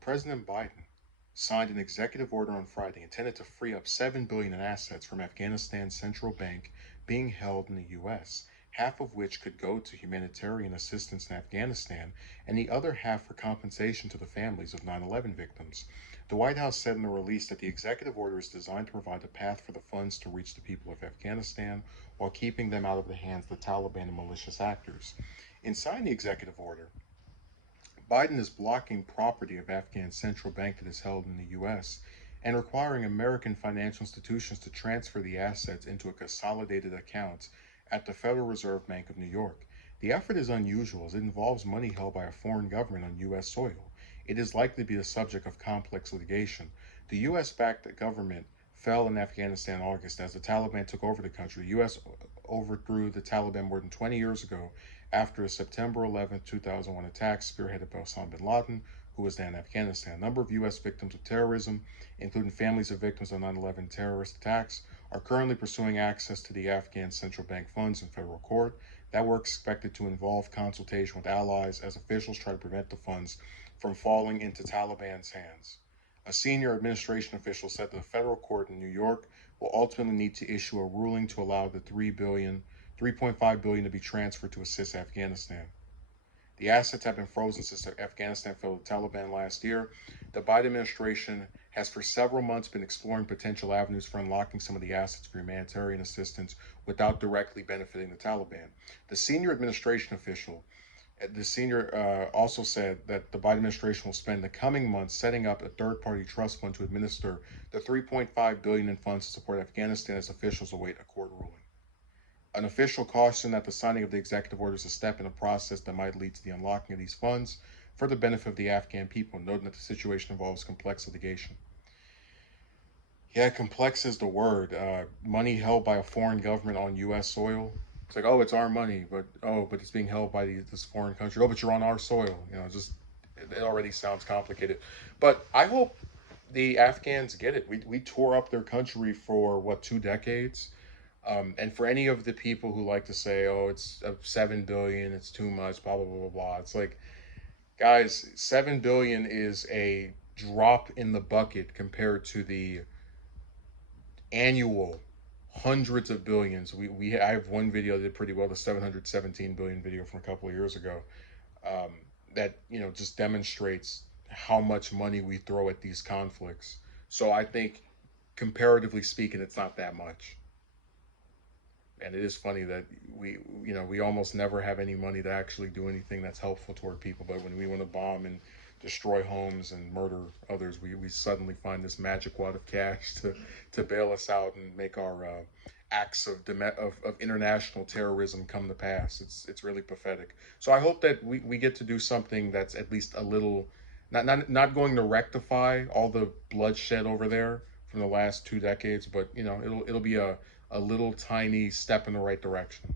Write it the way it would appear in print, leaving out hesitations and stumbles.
President Biden signed an executive order on Friday intended to free up $7 billion in assets from Afghanistan's central bank being held in the US, half of which could go to humanitarian assistance in Afghanistan and the other half for compensation to the families of 9/11 victims. The White House said in a release that the executive order is designed to provide a path for the funds to reach the people of Afghanistan while keeping them out of the hands of the Taliban and malicious actors. In signing the executive order, Biden is blocking property of Afghan central bank that is held in the U.S. and requiring American financial institutions to transfer the assets into a consolidated account at the Federal Reserve Bank of New York. The effort is unusual as it involves money held by a foreign government on U.S. soil. It is likely to be the subject of complex litigation. The U.S.-backed government fell in Afghanistan in August as the Taliban took over the country. The U.S. overthrew the Taliban more than 20 years ago after a September 11, 2001 attack spearheaded by Osama bin Laden, who was then in Afghanistan. A number of U.S. victims of terrorism, including families of victims of 9/11 terrorist attacks, are currently pursuing access to the Afghan central bank funds in federal court. That work is expected to involve consultation with allies as officials try to prevent the funds from falling into Taliban's hands. A senior administration official said that the federal court in New York will ultimately need to issue a ruling to allow the $3.5 billion to be transferred to assist Afghanistan. The assets have been frozen since Afghanistan fell to the Taliban last year. The Biden administration has for several months been exploring potential avenues for unlocking some of the assets for humanitarian assistance without directly benefiting the Taliban. The senior administration official also said that the Biden administration will spend the coming months setting up a third-party trust fund to administer the $3.5 billion in funds to support Afghanistan as officials await a court ruling. An official cautioned that the signing of the executive order is a step in a process that might lead to the unlocking of these funds for the benefit of the Afghan people, noting that the situation involves complex litigation. Yeah, complex is the word. Money held by a foreign government on U.S. soil. It's like, oh, it's our money, but it's being held by this foreign country. Oh, but you're on our soil. Just it already sounds complicated. But I hope the Afghans get it. We tore up their country for what, 2 decades. And for any of the people who like to say, oh, it's 7 billion, it's too much, blah, blah, blah, blah, blah. It's like, guys, 7 billion is a drop in the bucket compared to the annual hundreds of billions. I have one video that did pretty well, the 717 billion video from a couple of years ago, that just demonstrates how much money we throw at these conflicts. So I think, comparatively speaking, it's not that much. And it is funny that we almost never have any money to actually do anything that's helpful toward people. But when we want to bomb and destroy homes and murder others, we suddenly find this magic wad of cash to bail us out and make our acts of international terrorism come to pass. It's really pathetic. So I hope that we get to do something that's at least a little, not going to rectify all the bloodshed over there from the last 2 decades, but it'll be a little tiny step in the right direction.